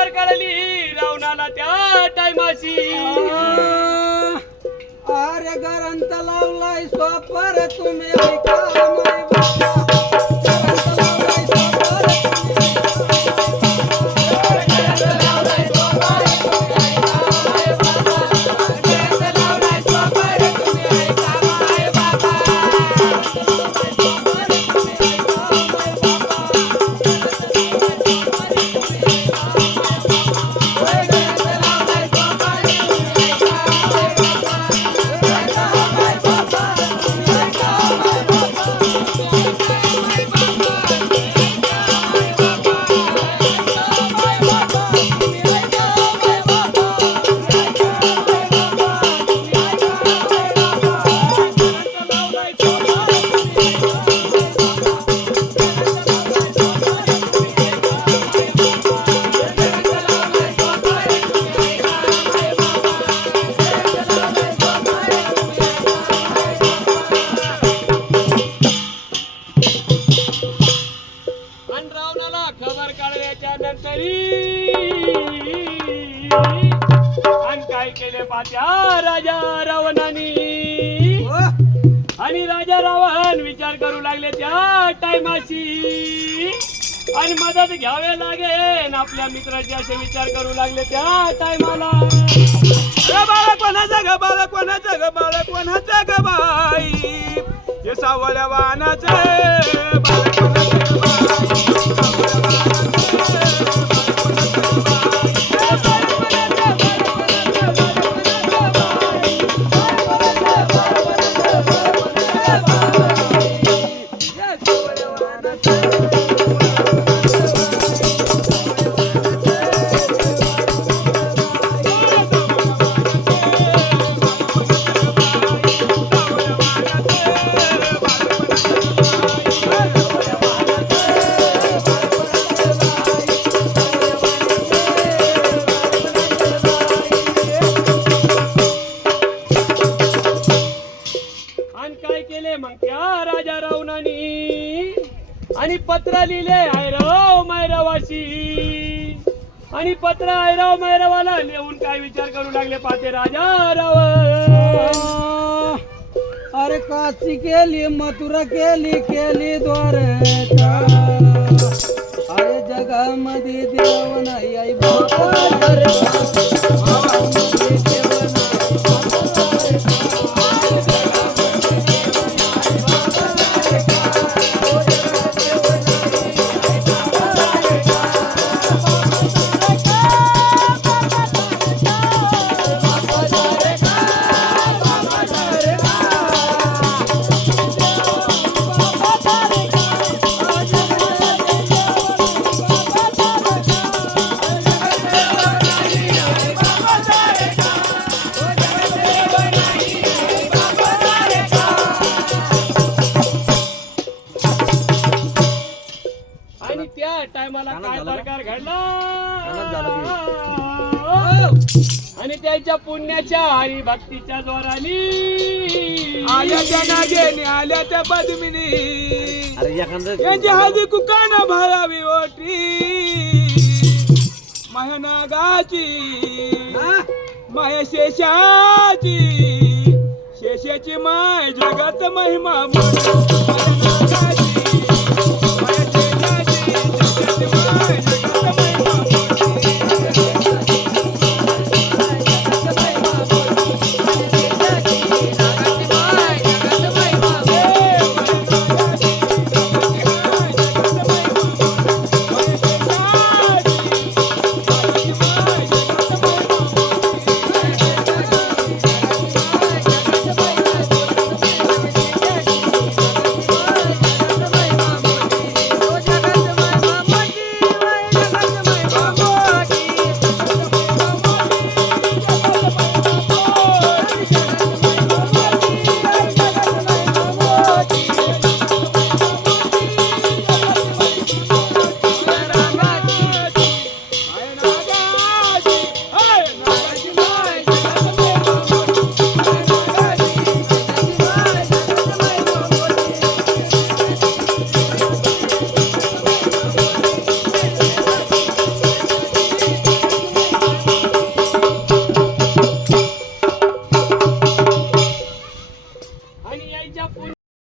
आण खबर कळली रावणाला त्या टायमाची. अरे गरंत लावलाय स्वापर तुम्ही ऐका केले पात्या राजा रावणानी. आणि राजा रावण विचार करू लागले त्या टायमाशी. आणि मदत घ्यावे लागेल आपल्या मित्राचे असे विचार करू लागले त्या टायमाला. बाळा कोणाचा ग बाळा कोणाचा ग बाळा कोणाचा ग बाई? हे सावळ्या वाहनाचे बाळा कोणाचं आणि केले मग त्या राजा रावणानी. आणि पत्र लिहिले आयराव मायरावाशी. आणि पत्र आयराव मायरावाला लिहून काय विचार करू लागले पाहते राजा राव अरे काशी केली मथुरा केली केली द्वार अरे जगामध्ये देव नाही आई आणि त्याच्या पुण्याच्या आणि भक्तीच्या जोरानी. आल्या त्या नागेनी आल्या त्या पद्मिनी. यांची हळदी कुकाना भरावी ओटी. महनागाची माया शेषाची. शेषाची माय जगात महिमा मोठी.